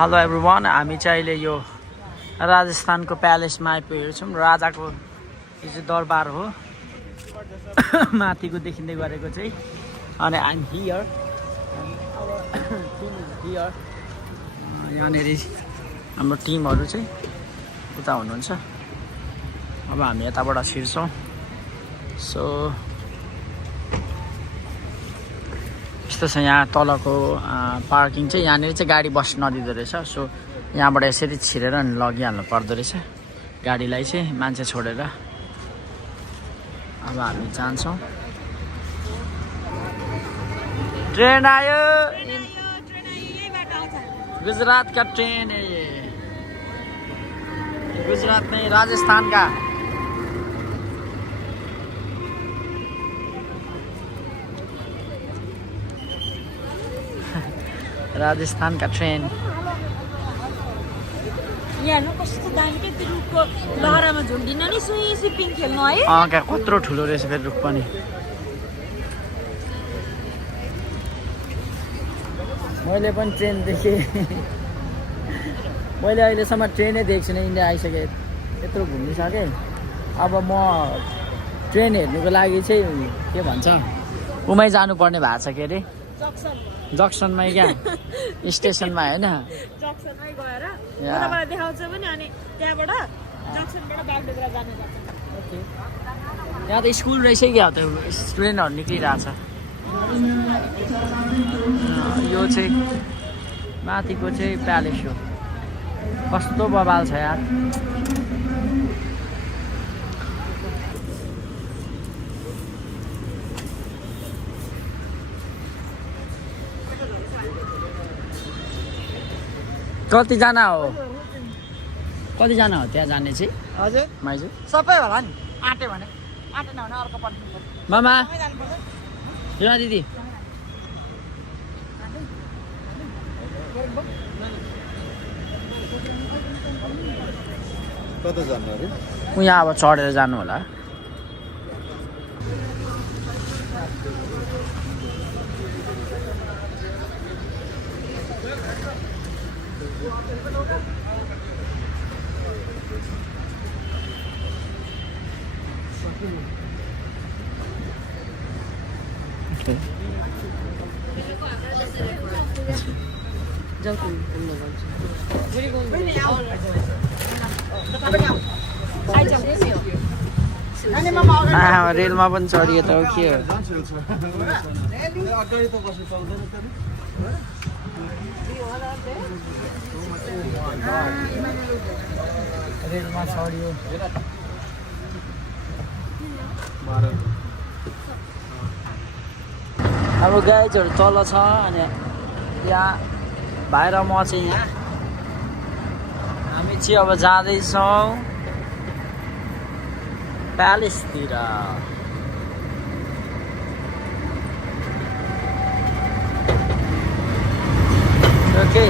Hello everyone, हामी चाहिँ अहिले यो राजस्थानको प्यालेसमा आइपुगेको छौँ। राजाको यो चाहिँ दरबार हो माथिको देखिँदै गरेको चाहिँ। अनि आइम हियर हियर यहाँनिर हाम्रो टिमहरू चाहिँ उता हुनुहुन्छ। अब हामी यताबाट छिर्छौँ। सो यस्तो छ यहाँ तलको पार्किङ चाहिँ। यहाँनिर चाहिँ गाडी बस्न नदिँदो रहेछ। सो यहाँबाट यसरी छिरेर अनि लगिहाल्नु पर्दो रहेछ गाडीलाई चाहिँ मान्छे छोडेर। अब हामी जान्छौँ। ट्रेन आयो, गुजरात का ट्रेन है ये, गुजरात नहीं राजस्थान का। राजस्थान का ट्रेन। यहाँ नु कस्तो दामी के त्यो रुखको लहरामा झुन्डिन नि स्विपिङ खेल्नु है। क्या कत्रो ठुलो रहेछ फेरि रुख पनि। मैले पनि ट्रेन देखेँ। मैले अहिलेसम्म ट्रेनै देखेको छुइनँ। इन्डिया आइसकेँ, यत्रो घुमिसकेँ। अब म ट्रेन हेर्नुको लागि चाहिँ के भन्छ उमै जानुपर्ने भएको छ। के अरे जक्सनमै क्या स्टेसनमा होइन, जक्सनमै गएर उताबाट देखाउँछ पनि अनि त्यहाँबाट जक्सनबाट बागडोगरा जानु पर्छ। यहाँ त स्कुल रहेछ क्या, त ट्रेनहरू निक्लिरहेछ। यो चाहिँ माथिको चाहिँ प्यालेस हो। कस्तो बवाल छ यार। कतिजना हो त्यहाँ जाने चाहिँ? हजुर माइजू सबै होला नि। आँटे भने आँटेन भने अर्को पर्छ। मामा रुना दिदी कता जानु अरे? ऊ यहाँ अब चढेर जानु होला। रेलमा पनि चढियो त के हो। रेलमा चढियो। अब गाइजहरू तल छ अनि यहाँ भाइ र म चाहिँ यहाँ हामी चाहिँ अब जाँदैछौँ प्यालेसतिर। ओके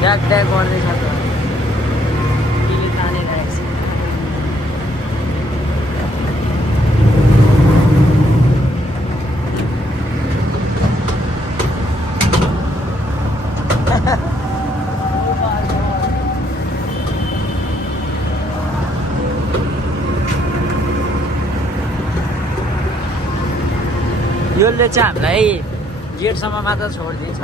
ड्याक ड्याक गर्दैछ त केले तानिरहेको छ। यसले चाहिँ हामीलाई गेटसम्म मात्र छोडिदिन्छ।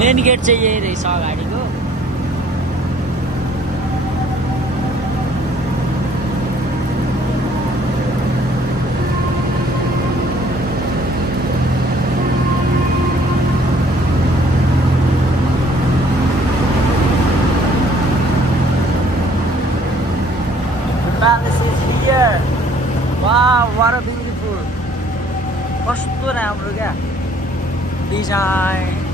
मेन गेट चाहिँ यही रहेछ अगाडिको। Palace is here. Wow, what a beautiful. कस्तो राम्रो क्या डिजाइन।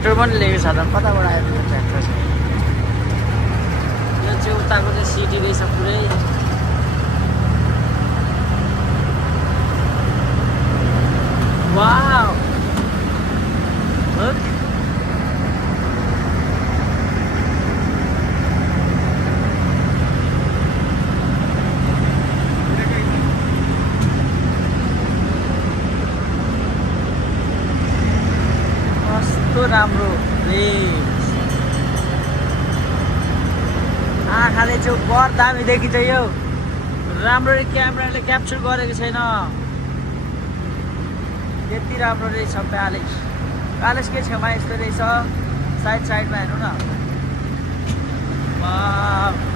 ट्र्याक्टर पनि लिएको छ त कताबाट आयो त्यो ट्र्याक्टर चाहिँ यो चाहिँ उताको चाहिँ सिटी रहेछ पुरै वाउ look कस्तो राम्रो प्लेस आँखाले चाहिँ बर दामी देखिन्छ यो राम्ररी क्यामेराले क्याप्चर गरेको छैन यति राम्रो रहेछ प्यालेस प्यालेसकै छेउमा यस्तो रहेछ साइडमा हेर्नु न वाउ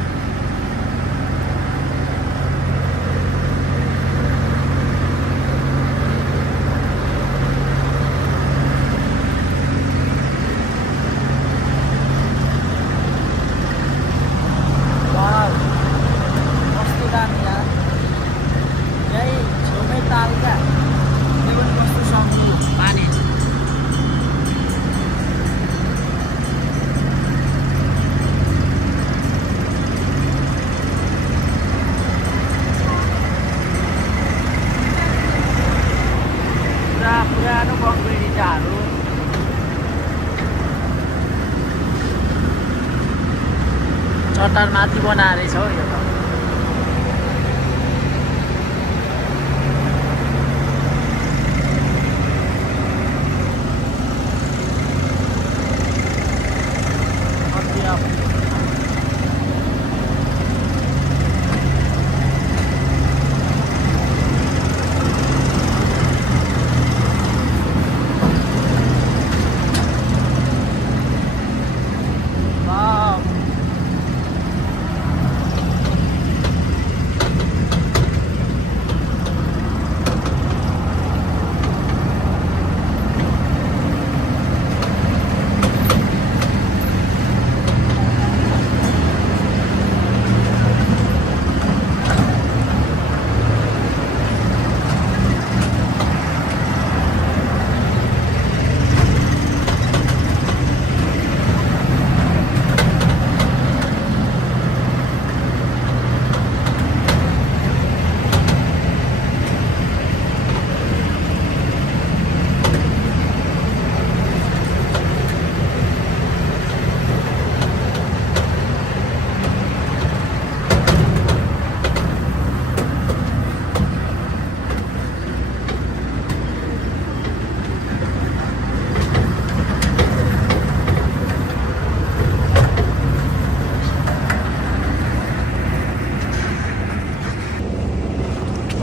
कस्तो दामी यार यही छेउमै ताल क्या त्यो पनि कस्तो समुद्र पानी पुरा पुरानो कङ्क्रिट इँटाहरू चट्टान माथि बनाएर छ हौ यो त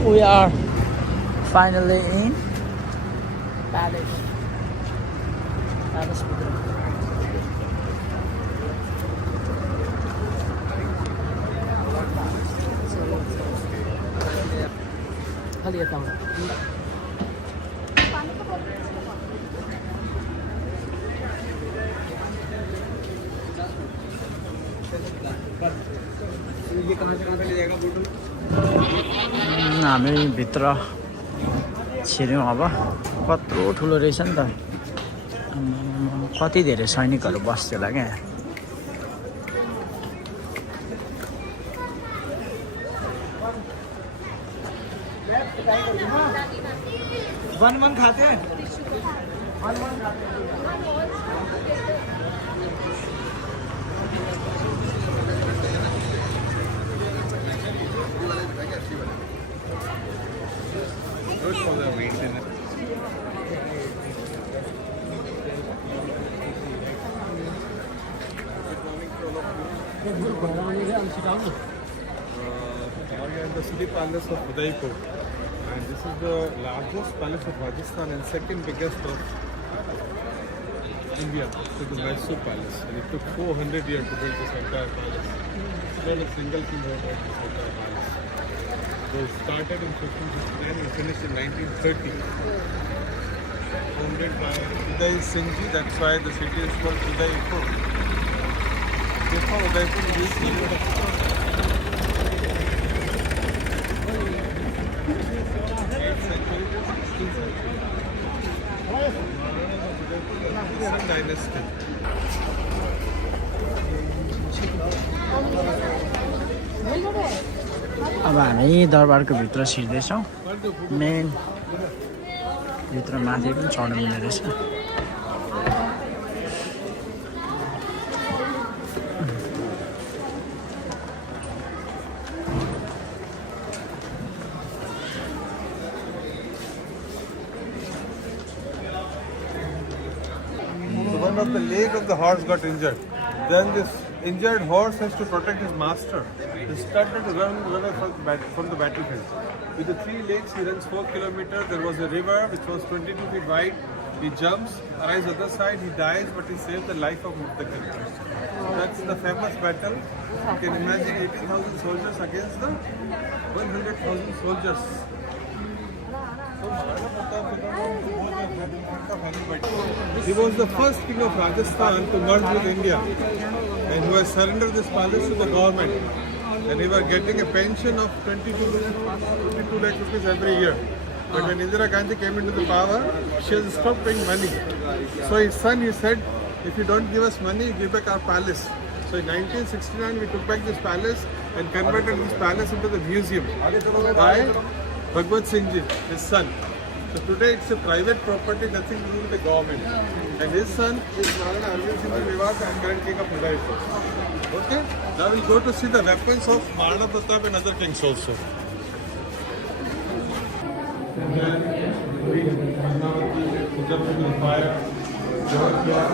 We are finally in Palace. Palace Putra. खाली यताबाट हामी भित्र छिर्यौँ अब कत्रो ठुलो रहेछ नि त कति धेरै सैनिकहरू बस्छ होला क्या वन खाते Good for the maintenance. We are in the city palace of Udaipur, and this is the largest palace of Rajasthan and second biggest of India. So the Mysore Palace, and it took 400 years to build this entire palace. Not a single king had built this entire palace. They started in 1569 and finished in 1930. Founded by Uday Singh Ji, that's why the city is called Udaipur. Before Udaipur used to be 8th century to 16th century. Sun dynasty. अब हामी दरबारको भित्र छिर्दैछौँ main भित्र माथि पनि चढ्नु मिल्ने रहेछ One of the leg of the horse got injured. Then this injured horse has to protect his master. He started to run away from the battlefield. With the 3 legs, he runs 4 kilometers. There was a river which was 22 feet wide. He jumps, arrives other side, he dies, but he saved the life of Muttaqin. That's the famous battle. You can imagine 18,000 soldiers against the 100,000 soldiers. He was the first king of Rajasthan to merge with India, and who has surrendered this palace to the government. And he was getting a pension of 22 lakh rupees every year. But when Indira Gandhi came into the power, she has stopped paying money. So his son, he said, if you don't give us money, give back our palace. So in 1969, we took back this palace and converted this palace into the museum by Bhagwat Singh Ji, his son. So today it's a private property, nothing to do with the government. And his son is Maharana Arvind Singh Ji Mewar and current king of Udaipur. Okay? Now we'll go to see the weapons of Maharana Pratap and other kings also. And then we Padmavati, Pujapati, fire, Jodhpur,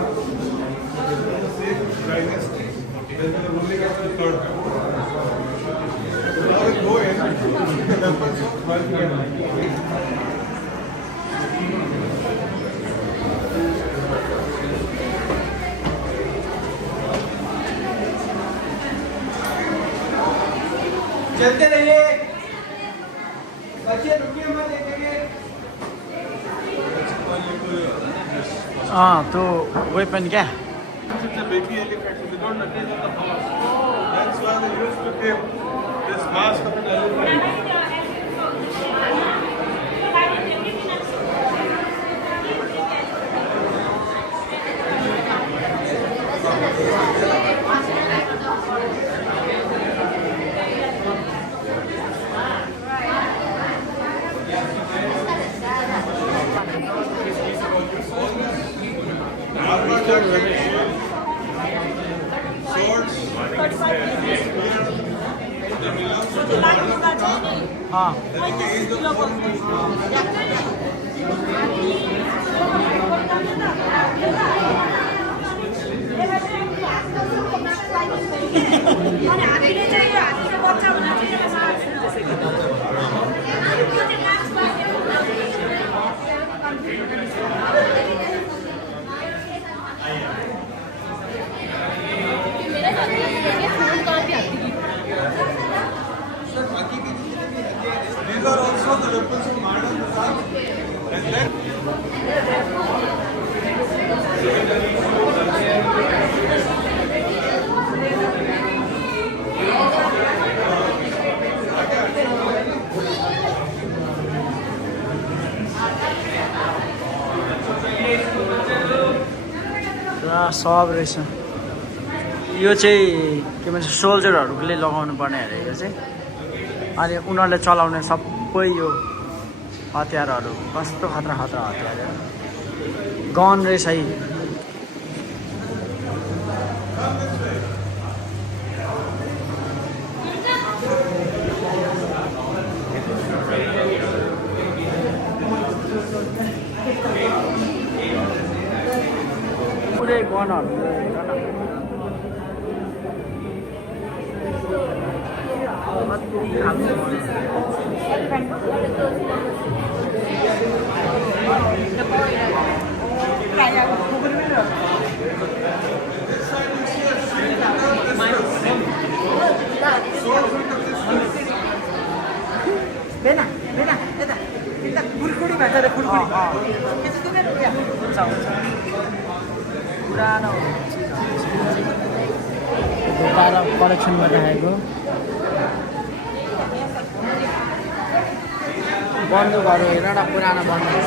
the same dynasty. Then the ruling of the third. So now we'll go in to the weapons of Bharat. चलते रहिए बच्चे रुकिए मत देखेंगे त्यो weapon क्या It's a baby elephant, so they don't attach on the horse. That's why they used to give this mask of an elephant. Swords. हाँ हामीले चाहिँ यो हातले बच्चा हुन चाहिँ These are also the weapons of Maharana Pratap. And then सब रहेछ यो चाहिँ के भन्छ सोल्जरहरूले लगाउनु पर्ने अरे यो चाहिँ अनि उनीहरूले चलाउने सबै यो हतियारहरू कस्तो खतरा खतरा हतियारहरू गन रहेछ है पुरै गनहरू बेना बेना यता यता कुरकुडी भन्छ रे कुरकुडी हुन्छ पुरानो तारा कलेक्सनमा राखेको बन्दुकहरू हेर न पुरानो बन्दुक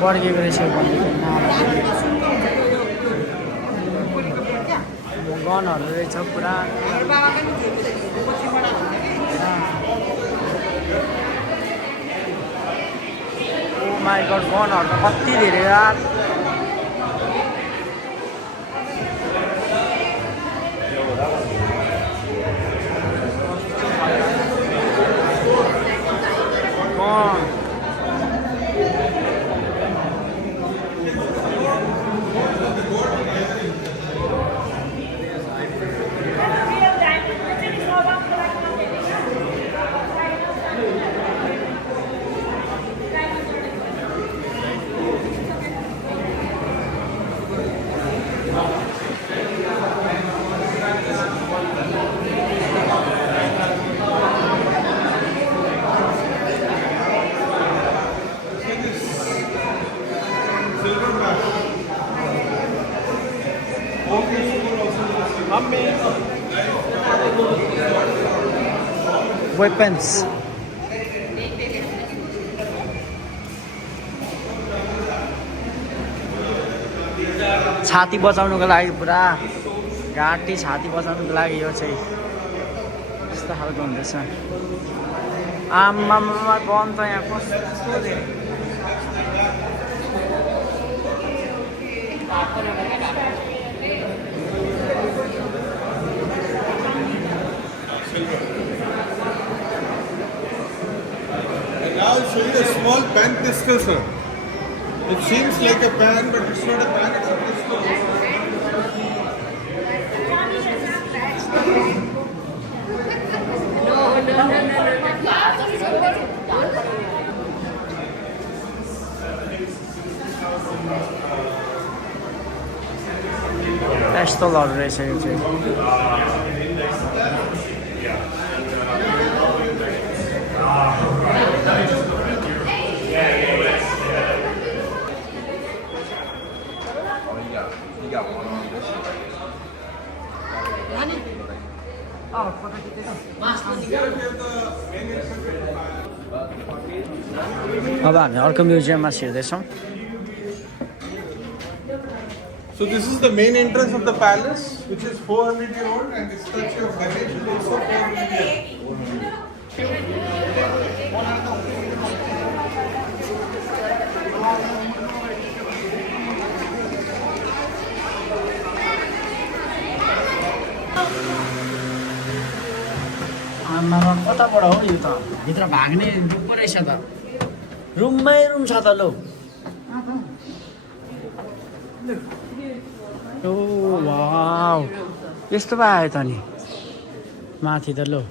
पड्केको रहेछ गनहरू रहेछ पुरा माइ गड गनहरू त कति धेरै यार weapons छाती बचाउनुको लागि पुरा घाँटी छाती बचाउनुको लागि यो चाहिँ यस्तो खालको हुँदैछ आमामा गन त यहाँ कस्तो धेरै Now I'll show you a small pan pistol, sir. It seems like a pan, but it's not a pan, it's a pistol. पिस्तलहरु रहेछ यो चाहिँ अब हामी अर्को म्युजियममा छिर्दैछौँ So this is the main entrance of the palace, which is 400-year-old, and the statue of Ganesh is also 400-year-old. आमा कताबाट हो यो त भित्र भाग्ने रुम पो रहेछ त रुममै रुम छ त लो ओ वाउ यस्तो पो आयो त नि माथि त लो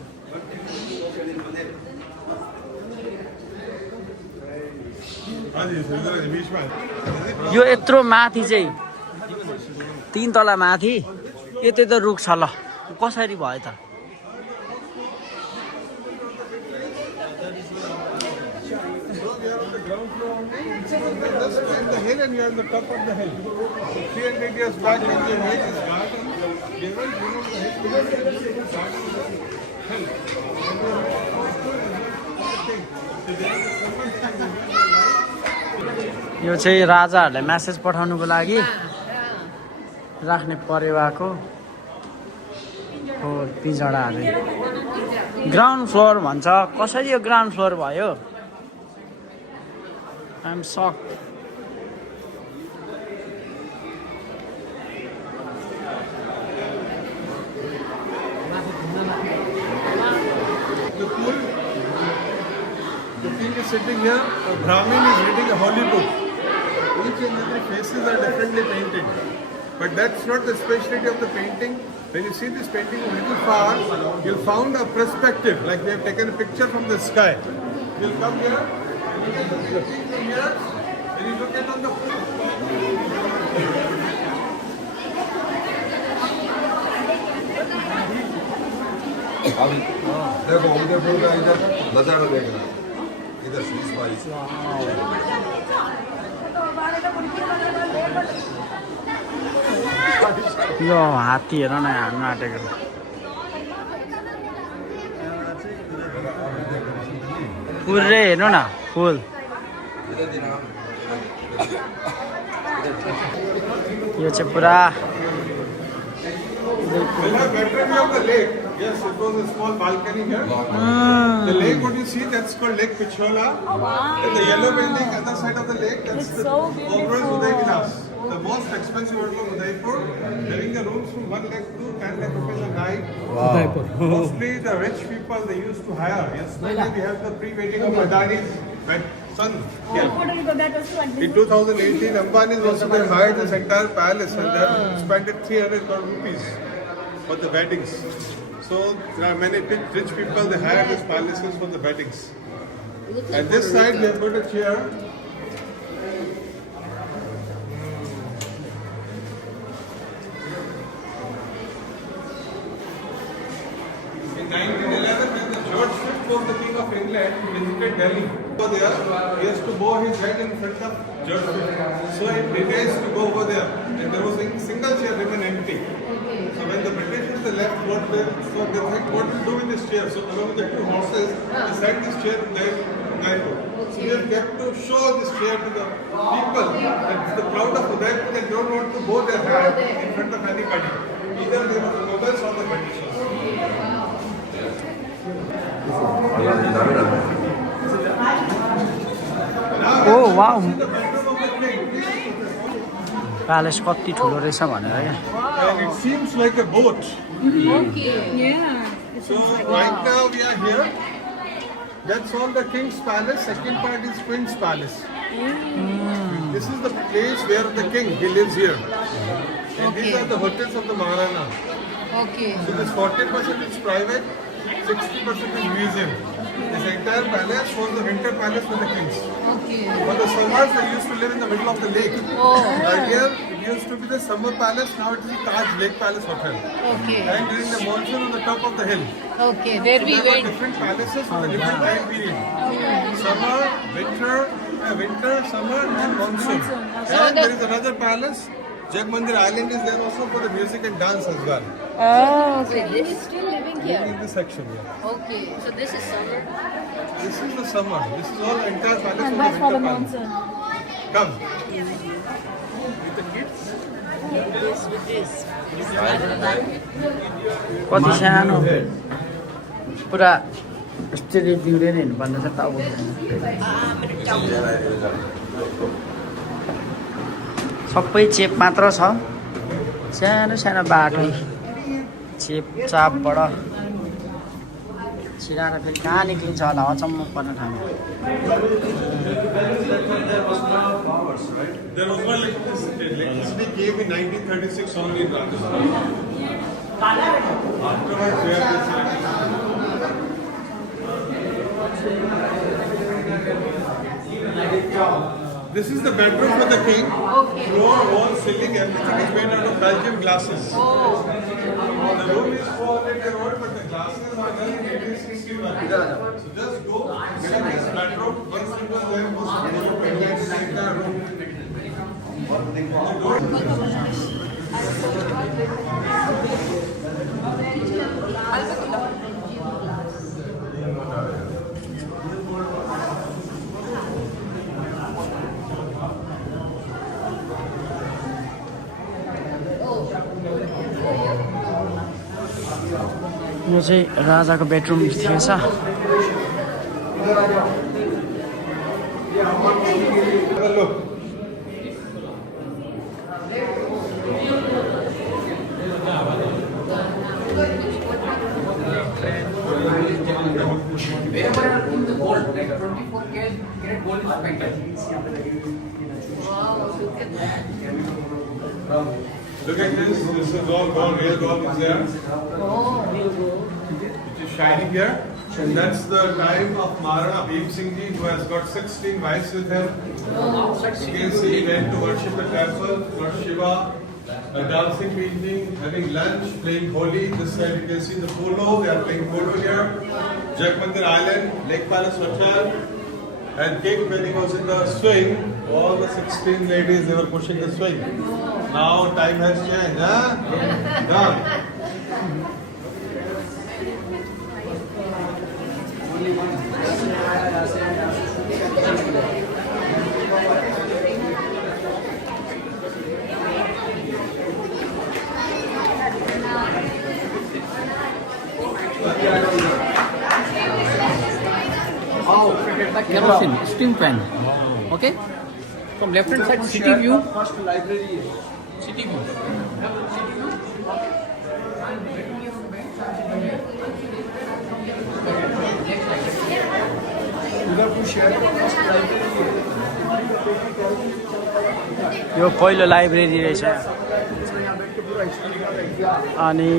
यो यत्रो माथि चाहिँ 3 तला माथि यतै त रुख छ ल कसरी भयो त Just climb the hill and you are on the top of the hill. 300 years back when they made this garden, they went below the hill. यो चाहिँ राजाहरूले मेसेज पठाउनुको लागि राख्ने परेवाको हो पिजडाहरू ग्राउन्ड फ्लोर भन्छ कसरी यो ग्राउन्ड फ्लोर भयो I am sucked The king is sitting here, a Brahmin is reading a holy book. Each and every faces are differently painted. But that's not the specialty of the painting. When you see this painting a little far, you'll find a perspective, like they have taken a picture from the sky. You'll come here, and you can see the king from here, and you look at on the floor. देखो उदयपुर का इधर नजारा देखना इधर शीश भाई यो हात्ती हेर न हान्न आँटेको पुरै हेर्नु न फुल यो चाहिँ पुरा We'll have better view of the lake. Yes, it was a small balcony here. The lake, what you see, that's called Lake Pichola. And the yellow building, other side of the lake, that's the Oberoi Uday Vilas. The most expensive hotel of Udaipur. Having the rooms from 1 lakh to 10 lakh rupees a night. Mostly the rich people they used to hire. Yesterday we have the pre-wedding of Adani's son. Yeah. In 2018, Ambani also they hired this entire palace and they have spent 300 crore rupees for the weddings. So there are many rich people they hire these palaces for the weddings. At this side we have got a chair. In 1911, when the George V was the King of England, he visited Delhi. Over there, he has to bow his head in front of George V. So he pretends to go over there, and there was a single chair remain empty. So when the Britishers they left, so they think, what to do with this chair? So along with the two horses, they sent this chair to Udaipur. So we have kept to show this chair to the people that the crowd of Udaipur they don't want to bow their head in front of anybody. Either they were the Mughals or the Britishers. Oh wow, The bedroom of the king. Palace कति ठुलो रहेछ भनेर क्या And it seems like a boat. Yeah. So right now we are here. That's all the king's palace. Second part is queen's palace. This is the place where the king he lives here. And these are the hotels of the Maharana. Okay. So this 40% is private, 60% is museum. This entire palace was the winter palace for the kings. Okay. For the summers, they used to live in the middle of the lake. Earlier, it used to be the summer palace. Now it is the Taj Lake Palace Hotel. Okay. And during the monsoon, on the top of the hill. Okay. There we There were went. different palaces for the different time period. Summer, winter, summer, and monsoon. And there is another palace. Jagmandir Island is there also for the music and dance as well. Oh, okay. They is still living In here. this section, yeah. Okay. So this is summer. This is the summer. This is all entire palace for the winter palace. Come. With the kids. कति सानो पुरा यस्तरी दिउँदै नै हिँड्नुपर्ने छ त अब सबै चेप मात्र छ सानो सानो बाटो चेप चापबाट छिराएर फेरि कहाँ निक्लिन्छ होला अचम्म पर्ने ठाउँ There was one electricity came in 1936 only in Rajasthan. Afterwards, we have this electricity. This is the bedroom for the king. Floor, wall, ceiling, everything is made out of Belgian glasses. The room is 400-year-old, but the glasses are done in 1861. So just go, get in this bedroom, one single lamp was put in the entire room. यो चाहिँ राजाको bedroom थिएछ Look at this. This is all gold. Real gold is there. It is shining here. And that's the time of Maharana Bhim Singh Ji, who has got 16 wives with him. You can see he went to worship the temple, Lord Shiva, dancing, painting, having lunch, playing Holi. This side you can see the polo. They are playing polo here. Jagmandir Island, Lake Palace Hotel. And king when he was in the swing, all the 16 ladies they were pushing the swing. Now time has changed, huh? Done. Kerosene, steam fan. Okay? From left hand side, city view. City view. यो पहिलो library रहेछ अनि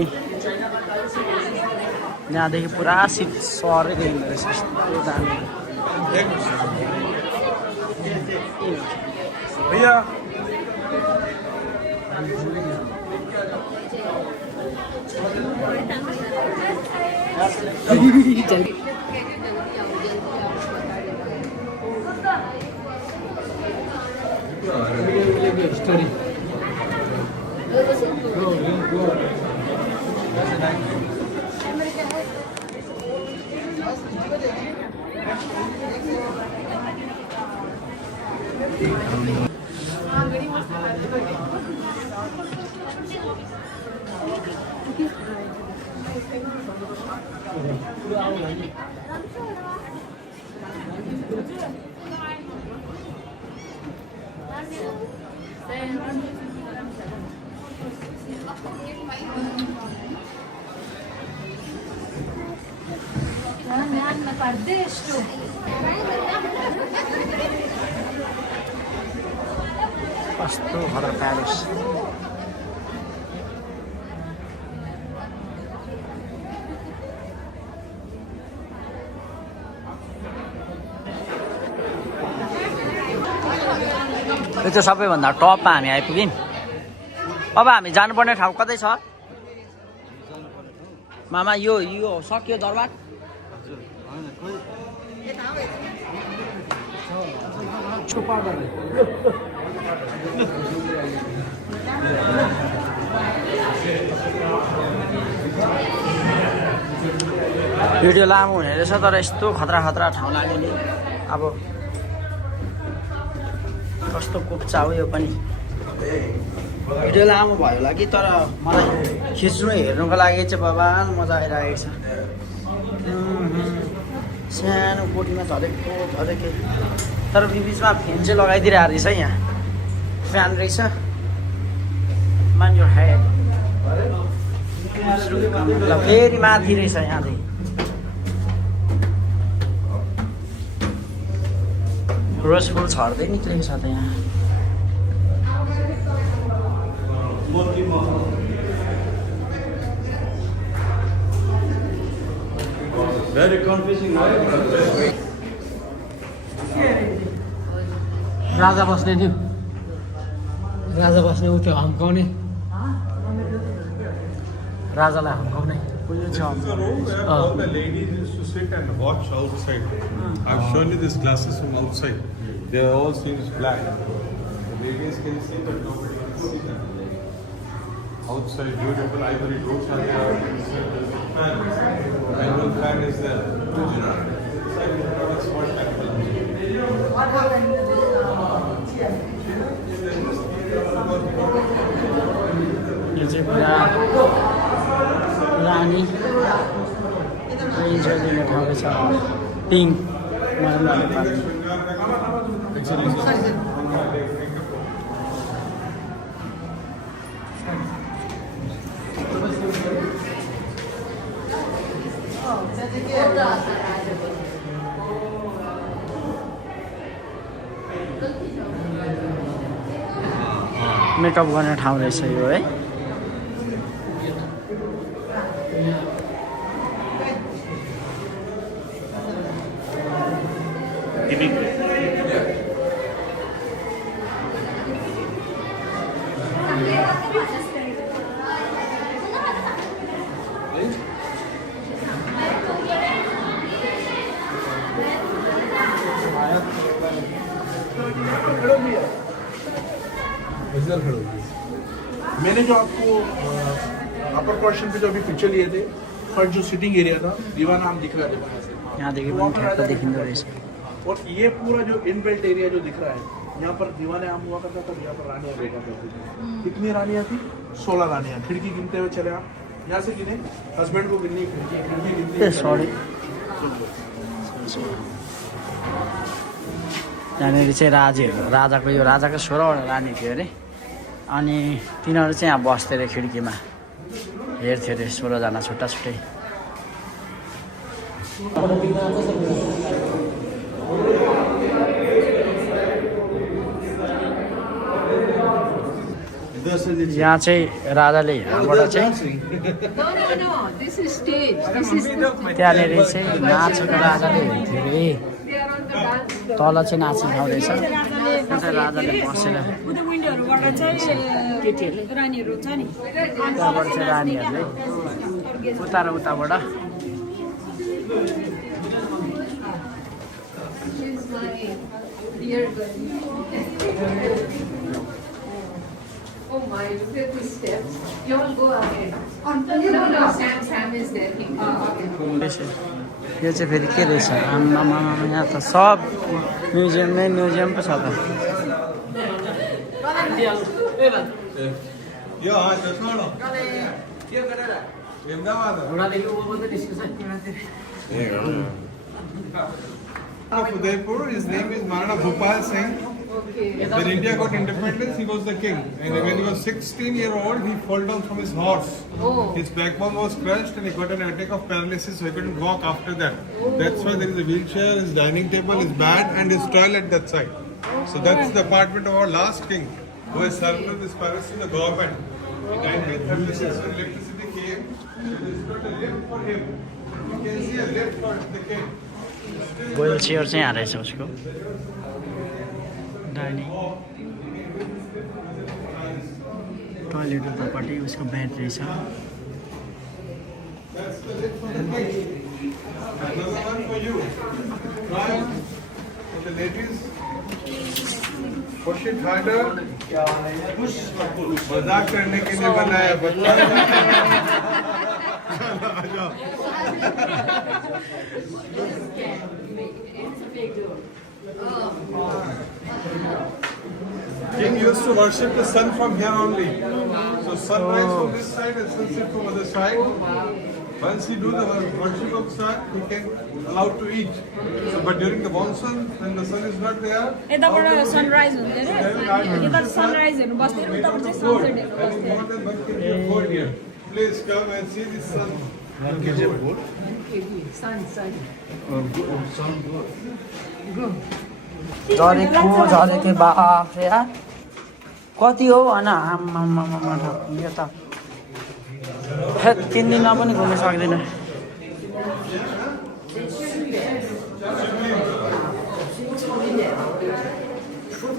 यहाँदेखि पुरा seat सरै देखिँदो रहेछ यस्तो दामी भैया story कस्तो खतरा प्यारिस यो चाहिँ सबैभन्दा टपमा हामी आइपुग्यौँ अब हामी जानुपर्ने ठाउँ कतै छ मामा यो सक्यो दरबार भिडियो लामो हुने रहेछ तर यस्तो खतरा खतरा ठाउँ लाग्यो नि अब कस्तो कोप्चा हो यो पनि भिडियो लामो भयो होला कि तर मलाई खिच्नु हेर्नुको लागि चाहिँ बाबा मजा आइरहेको छ सानो कोटीमा झरेको तर बिचमा फ्यान चाहिँ लगाइदिइरहेको रहेछ यहाँ फ्यान रहेछ मान यो हेड ल फेरि माथि रहेछ यहाँदेखि रोज फुल छर्दै निक्लेको छ त यहाँ Very confusing. राजा बस्ने थियो राजा बस्ने उ त्यो हम्काउने राजालाई हम्काउने All the ladies used to sit and watch outside. I've shown you these glasses from outside. They are all seems black. The ladies can see, but nobody can see them. Outside, beautiful ivory doors are there. Fan. Annual fan is there. That's what happened. यो चाहिँ पुरा रानी enjoy लिने ठाउँ छ पिङ makeup गर्ने ठाउँ रहेछ यो है मैंने जो आपको अपर पोर्शन पे जो अभी पिक्चर लिए थे फर्स्ट जो सिटिंग एरिया था दीवाना हम दिख रहा था वहाँ से यहाँदेखि पनि ठ्याक्क देखिँदो रहेछ और ये पूरा जो इनबिल्ट एरिया जो दिख रहा है, यहाँ पर दीवाने आम हुआ करता था, यहाँ पर रानियां देखा करती थी। कितनी रानियां थी? 16 रानियां। खिड़की गिनते हुए चले आप, यहाँ से गिने, हस्बैंड को गिननी, खिड़की गिननी। सरी यहाँनिर चाहिँ राजाको यो राजाको 16वटा रानी थियो अरे। अनि तिनीहरू चाहिँ यहाँ बस्थ्यो अरे खिड्कीमा हेर्थ्यो अरे 16जना छुट्टा छुट्टै। यहाँ चाहिँ राजाले यहाँबाट चाहिँ त्यहाँनिर चाहिँ नाचेको राजाले हेर्थ्यो अरे। तल चाहिँ नाच्ने ठाउँ रहेछ, त्यहाँ चाहिँ राजाले बसेर विन्डोहरूबाट चाहिँ रानीहरू हुन्छ नि, त्यहाँबाट चाहिँ रानीहरूले उता र उताबाट Oh my, look at the steps. You all go ahead. No, Sam is there. Okay. यो चाहिँ फेरि के रहेछ आम्मामा, यहाँ त सब म्युजियम पो छ त। Of Udaipur, his name is Maharana Bhupal Singh. When India got independence, he was the king. And when he was 16-year-old, he fell down from his horse. His backbone was crushed and he got an attack of paralysis, so he couldn't walk after that. That's why there is a wheelchair, his dining table, his bed and his toilet that side. So that's the apartment of our last king, who has surrendered this palace to the government. In 1936, when electricity came, there is not a lift for him. You can see a lift for the king. Wheel chair चाहिँ यहाँ रहेछ उसको। Dining toilet उतापट्टि उसको bed रहेछ। Another one for you. Right? For the ladies. Push it harder. मजाक करने के लिए बनाया बच्चा। King used to worship the sun from here only. So sunrise from this side and sunset from other side. Once he do the worship of sun, he can allowed to eat. So, but during the monsoon, when the sun is not there, यताबाट sunrise हुँदैन, यता sunrise हेर्नु बस्दैन, उताबाट चाहिँ sunset हेर्नु बस्दैन। more than 1 kg of food here. Please come and see the sun. 1 kg of food. झरेको बाफ यार कति हो भन। आम्मामा यो त फेद 3 दिनमा पनि घुम्न सक्दैन।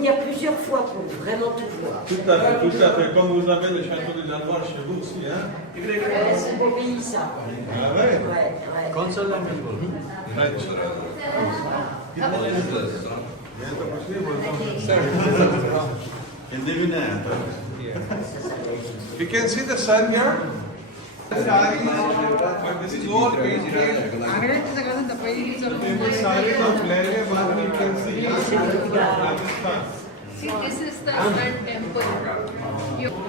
Il y a plusieurs fois pour vraiment tout voir. Tout à fait. Comme vous avez le château de Jalvar chez vous aussi, hein? C'est beau pays ça. Ah ouais? Ouais. French. You can see the sun here. But this is all painted. The sarees of Lele Bagni you can see. Rajasthan. See, this is the sun temple.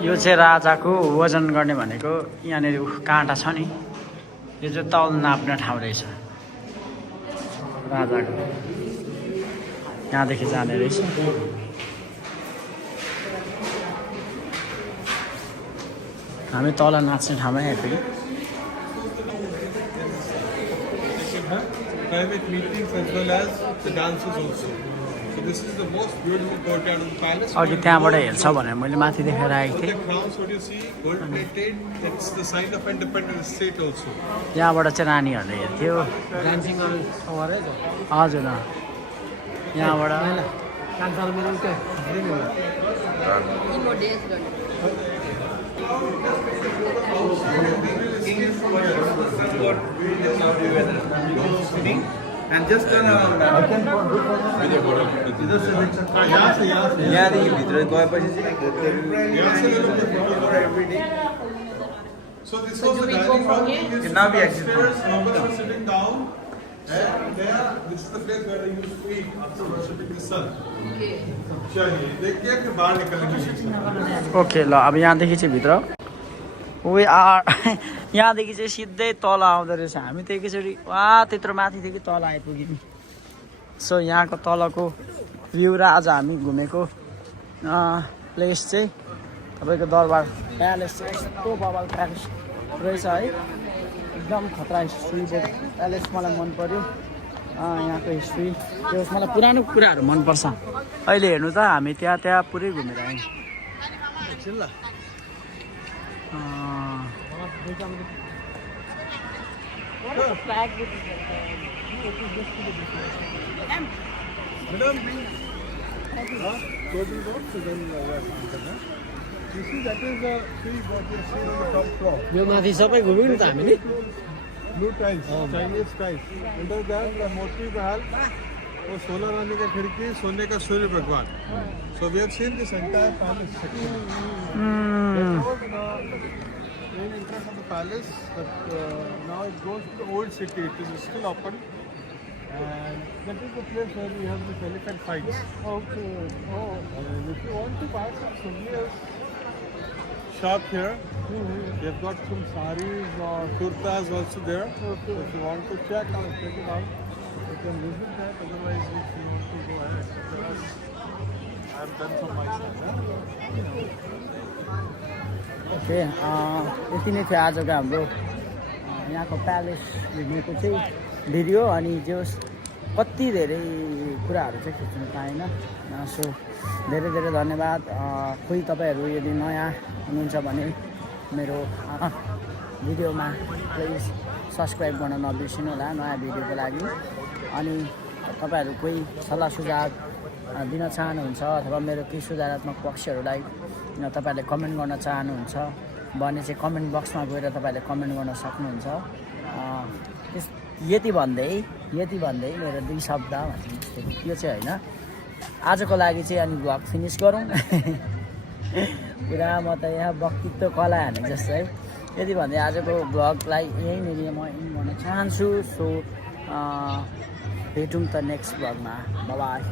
यो चाहिँ राजाको वजन गर्ने भनेको यहाँनिर काँटा छ नि, यो चाहिँ तल नाप्ने ठाउँ रहेछ राजाको। यहाँदेखि जाने रहेछ। हामी तल नाच्ने ठाउँमै आइपुग्यौँ। Private meetings as well as the dances also. So this is the most beautiful courtyard of the palace. अघि त्यहाँबाट हेर्छ भनेर मैले माथि देखेर आएको The थिएँ। crowns, what you see, gold plated, that's the sign of independent state also. यहाँबाट चाहिँ रानीहरूले हेर्थ्यो। हजुर यहाँबाट And just turn around. यहाँदेखि भित्र गएपछि चाहिँ every day. So this was the dining room. Now we are sitting down. And there, this is the place where they used to eat after worshipping the sun. Okay. चलिए देखिए कि बाहर निकलेंगे. Okay ल अब यहाँदेखि चाहिँ भित्र वे आर यहाँदेखि चाहिँ सिधै तल आउँदो रहेछ हामी त एकैचोटि वा त्यत्रो माथिदेखि तल आइपुग्यौँ सो यहाँको तलको भ्यू र आज हामी घुमेको प्लेस चाहिँ तपाईँको दरबार प्यालेस चाहिँ यस्तो बबाल प्यालेस रहेछ है एकदम खतरा हिस्ट्री प्यालेस मलाई मन पर्यो यहाँको हिस्ट्री त्यो मलाई पुरानो कुराहरू मनपर्छ अहिले हेर्नु त हामी त्यहाँ पुरै घुमेर आयौँ एकछिन ल You see, that is the tree what you see on the top floor. यो माथि सबै घुम्यौँ नि त हामीले Blue tiles, Chinese tiles. Under that, the motif hall, वो 16 रानी का खिड़की, सोने का सूर्य भगवान. So we have seen this entire palace section. That was the main entrance of the palace, but now it goes to the old city. It is still open. And that is the place where we have this elephant fights. Okay. Oh. And if you want to buy some souvenirs, shop here. We have got some saris or kurtas also there. Okay. If you want to check it out, you can visit that. Otherwise, if you want to go ahead, I have done from my side. Okay यति नै थियो आजको हाम्रो यहाँको palace घुमेको चाहिँ video अनि जो कति धेरै कुराहरू चाहिँ खिच्नु पाएन सो धेरै धेरै धन्यवाद कोही तपाईँहरू यदि नयाँ हुनुहुन्छ भने मेरो भिडियोमा प्लिज सब्सक्राइब गर्न नबिर्सिनु होला नयाँ भिडियोको लागि अनि तपाईँहरू कोही सल्लाह सुझाव दिन चाहनुहुन्छ अथवा मेरो केही सुधारात्मक पक्षहरूलाई तपाईँहरूले कमेन्ट गर्न चाहनुहुन्छ भने चाहिँ कमेन्ट बक्समा गएर तपाईँहरूले कमेन्ट गर्न सक्नुहुन्छ यति भन्दै मेरो 2 शब्द यो चाहिँ होइन आजको लागि चाहिँ अनि भ्लग फिनिस गरौँ पुरा म त यहाँ वक्तित्व कला हाने जस्तो है यति भन्दै आजको भ्लगलाई यहीँनिर म इन गर्न चाहन्छु सो भेटौँ त नेक्स्ट भ्लगमा बाइ